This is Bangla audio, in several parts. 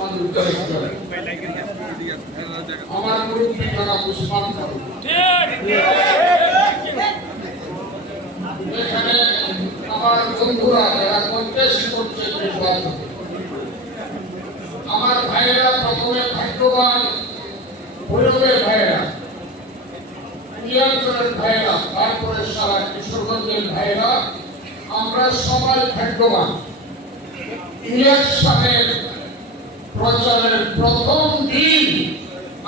মানুষ আমার মুরব্বী উসমান ফারুক এখানে আমার বন্ধুরা যারা কন্টেস্ট করছে আমরা সবাই ভাগ্যবান। ইলেকশনের প্রচারের প্রথম দিন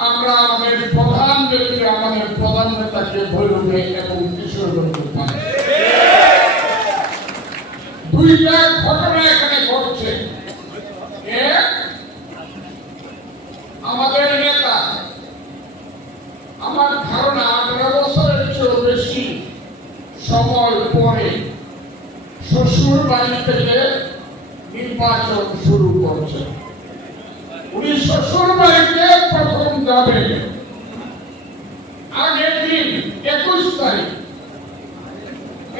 আমরা আমাদের প্রধান ব্যক্তি, আমাদের প্রধান নেতাকে ভৈরবে এবং কিশোরগঞ্জে পাই দুইটা ঘটনা এখানে ঘটছে। এক আমাদের নেতা, আমার ধারণা আঠারো বছরের চেয়েও বেশি সময় পরে একুশ তারিখ।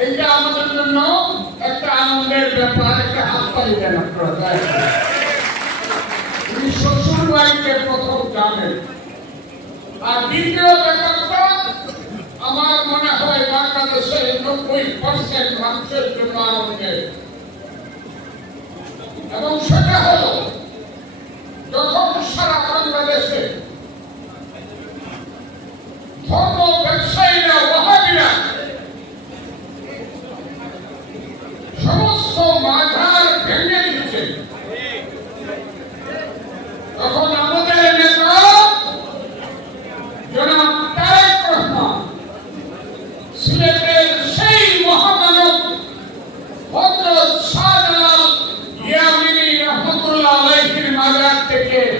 এইটা আমাদের জন্য একটা আনন্দের ব্যাপার, একটা হাত তালি দেন আপনারা উনি বাড়িতে প্রথম যাবেন আর দ্বিতীয় এবং সেটা হলো, যখন সারা বাংলাদেশে ধর্ম, ব্যবসায়ীরা ওয়াহাবিরা সমস্ত মাঝার ভেঙে দিচ্ছে তখন আমাদের নেতা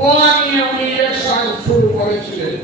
গোয়া নিয়ে উনি ইলেকশন শুরু করেছিলেন।